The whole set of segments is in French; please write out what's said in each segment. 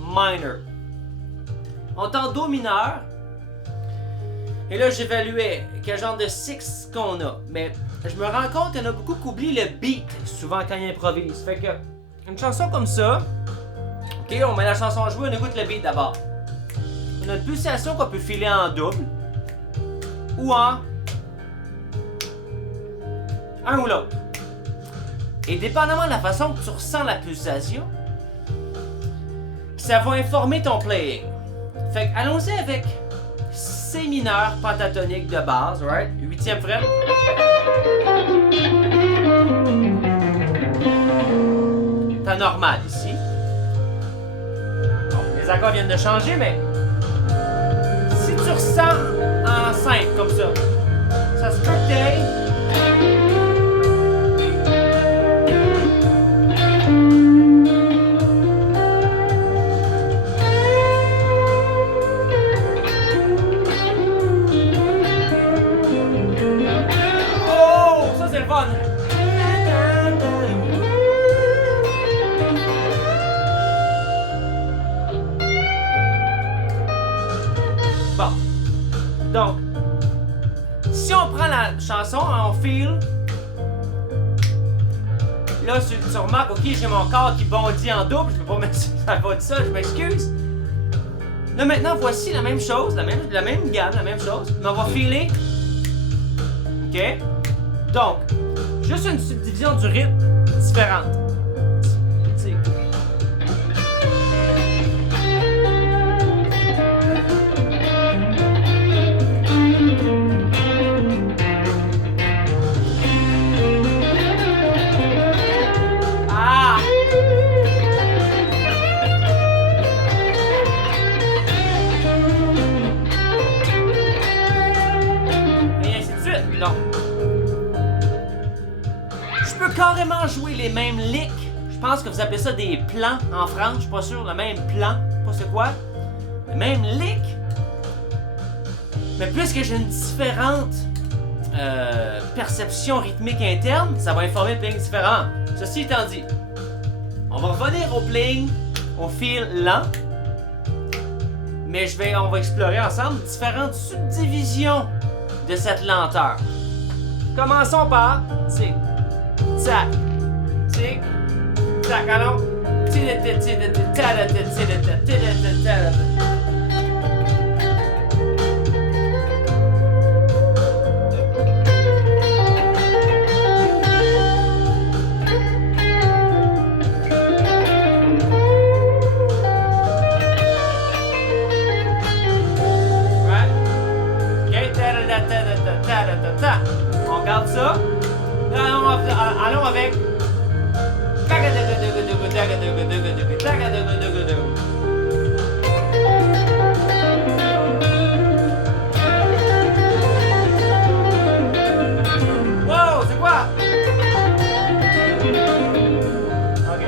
minor. On est en Do mineur. Et là, j'évaluais quel genre de six qu'on a. Mais je me rends compte qu'il y en a beaucoup qui oublient le beat, souvent quand ils improvisent. Fait que, une chanson comme ça, ok, on met la chanson à jouer, on écoute le beat d'abord. On a une pulsation qu'on peut filer en double. Ou en un ou l'autre. Et dépendamment de la façon que tu ressens la pulsation, ça va informer ton playing. Fait que allons-y avec C mineur pentatonique de base, right? 8e fret. Temps normal ici. Bon, les accords viennent de changer, mais si tu ressens en simple comme ça, ça se peut que t'aies bon. Donc, si on prend la chanson en feel, là, tu remarques, ok, j'ai mon corps qui bondit en double, je peux pas mettre ça va de ça, je m'excuse. Là, maintenant, voici la même chose, la même gamme, la même chose, mais on va filer. Ok? Donc, juste une subdivision du rythme différente. T'sais. Ah! Et ainsi de suite. Non. Je peux carrément jouer les mêmes licks. Je pense que vous appelez ça des plans en France. Je suis pas sûr. Le même plan. Pas c'est quoi. Le même lick. Mais puisque j'ai une différente perception rythmique interne, ça va informer le playing différent. Ceci étant dit, on va revenir au playing, au feel lent. Mais on va explorer ensemble différentes subdivisions de cette lenteur. Commençons par tic, tac, tic, tac. Alors, on garde ça. Allons avec. Wow, c'est quoi? Ok.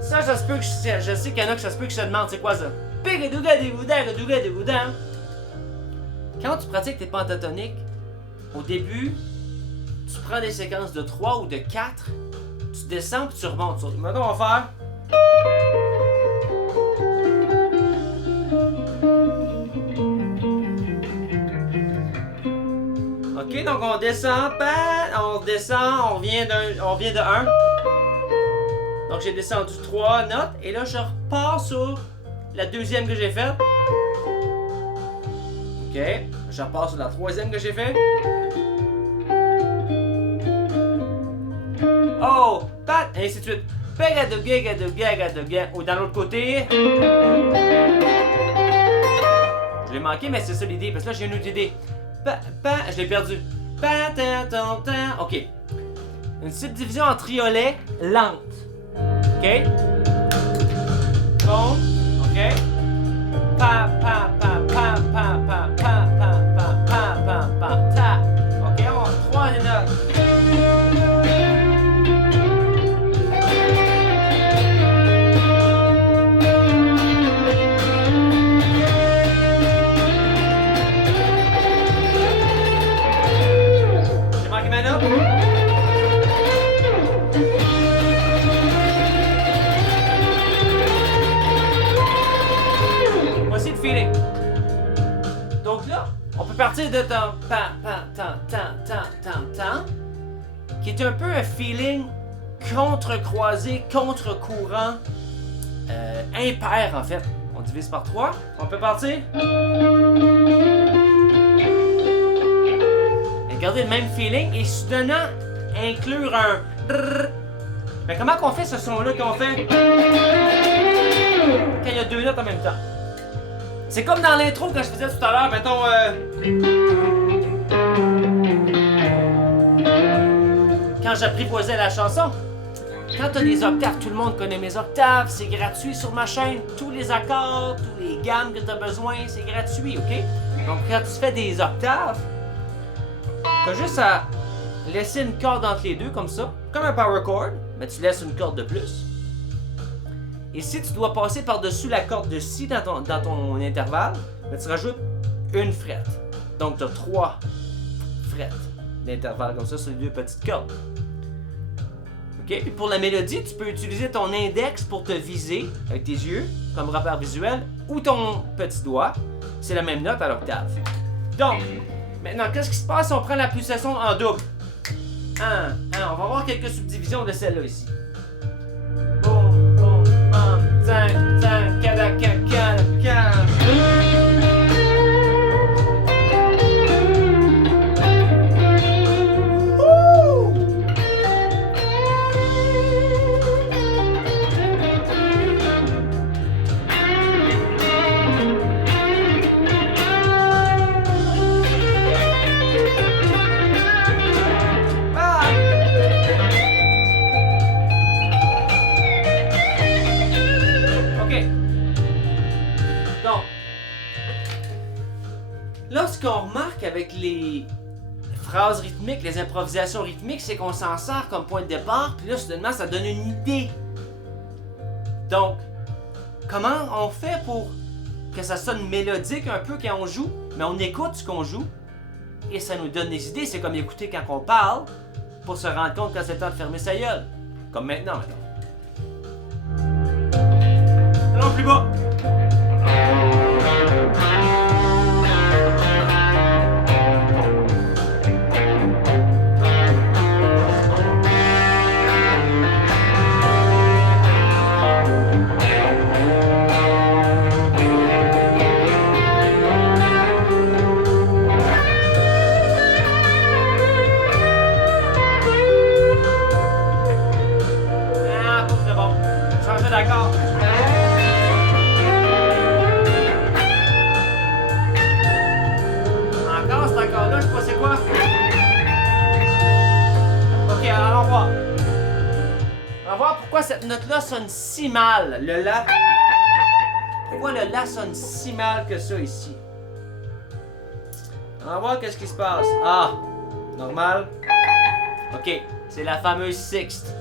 Ça se peut que je sais qu'il y en a que ça se peut que je te demande c'est quoi ça? Quand tu pratiques tes pentatoniques, au début, tu prends des séquences de 3 ou de 4, tu descends puis tu remontes. Maintenant, on va faire. Ok, donc on descend, on revient de 1. Donc j'ai descendu 3 notes et là je repars sur la deuxième que j'ai faite. Ok, je repars sur la troisième que j'ai faite. Oh, pat, et ainsi de suite. Ou dans l'autre côté. Je l'ai manqué, mais c'est ça l'idée, parce que là j'ai une autre idée. Je l'ai perdu. Ok. Une subdivision en triolet lente. Ok. Bon. Ok. Pa pa pa pa pa pa pa pa pa pa pa pa ta. Ok, on a 3 notes. J'ai manqué ma note. on peut partir de ton tan, qui est un peu un feeling contre-croisé, contre-courant, impair en fait. On divise par 3. On peut partir. Et garder le même feeling et soudainement inclure un drrr. Mais comment qu'on fait ce son-là qu'on fait quand il y a 2 notes en même temps? C'est comme dans l'intro quand je faisais tout à l'heure, mettons quand j'apprivoisais la chanson. Quand t'as des octaves, tout le monde connaît mes octaves, c'est gratuit sur ma chaîne. Tous les accords, tous les gammes que t'as besoin, c'est gratuit, ok? Donc quand tu fais des octaves, t'as juste à laisser une corde entre les deux comme ça, comme un power chord, mais tu laisses une corde de plus. Et si tu dois passer par-dessus la corde de Si dans ton intervalle, ben tu rajoutes une frette. Donc tu as 3 frettes d'intervalle comme ça sur les 2 petites cordes. Ok? Puis pour la mélodie, tu peux utiliser ton index pour te viser avec tes yeux, comme repère visuel, ou ton petit doigt. C'est la même note à l'octave. Donc, maintenant, qu'est-ce qui se passe si on prend la pulsation en double? On va voir quelques subdivisions de celle-là ici. Boum, boum, bam, tang, tang, kadaka, kadaka. Là, ce qu'on remarque avec les phrases rythmiques, les improvisations rythmiques, c'est qu'on s'en sert comme point de départ, puis là, soudainement, ça donne une idée. Donc, comment on fait pour que ça sonne mélodique un peu quand on joue? Mais on écoute ce qu'on joue, et ça nous donne des idées. C'est comme écouter quand on parle, pour se rendre compte quand c'est le temps de fermer sa gueule. Comme maintenant. Allons plus bas. D'accord. Encore cet accord-là, je sais pas c'est quoi. Ok, alors on va voir. On va voir pourquoi cette note-là sonne si mal. Le La. Pourquoi le La sonne si mal que ça ici. On va voir qu'est-ce qui se passe. Ah, normal. Ok, c'est la fameuse sixte.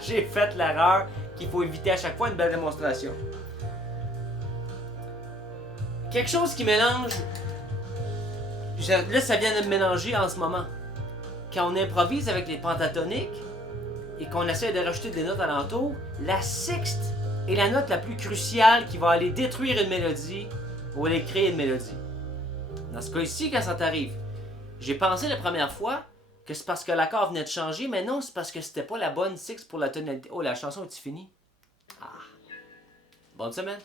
J'ai fait l'erreur qu'il faut éviter à chaque fois une belle démonstration. Quelque chose qui mélange... Là, ça vient de me mélanger en ce moment. Quand on improvise avec les pentatoniques et qu'on essaie de rajouter des notes alentour, la sixte est la note la plus cruciale qui va aller détruire une mélodie ou aller créer une mélodie. Dans ce cas ici, quand ça t'arrive, j'ai pensé la première fois que c'est parce que l'accord venait de changer, mais non, c'est parce que c'était pas la bonne sixte pour la tonalité. Oh, la chanson est finie? Ah. Bonne semaine!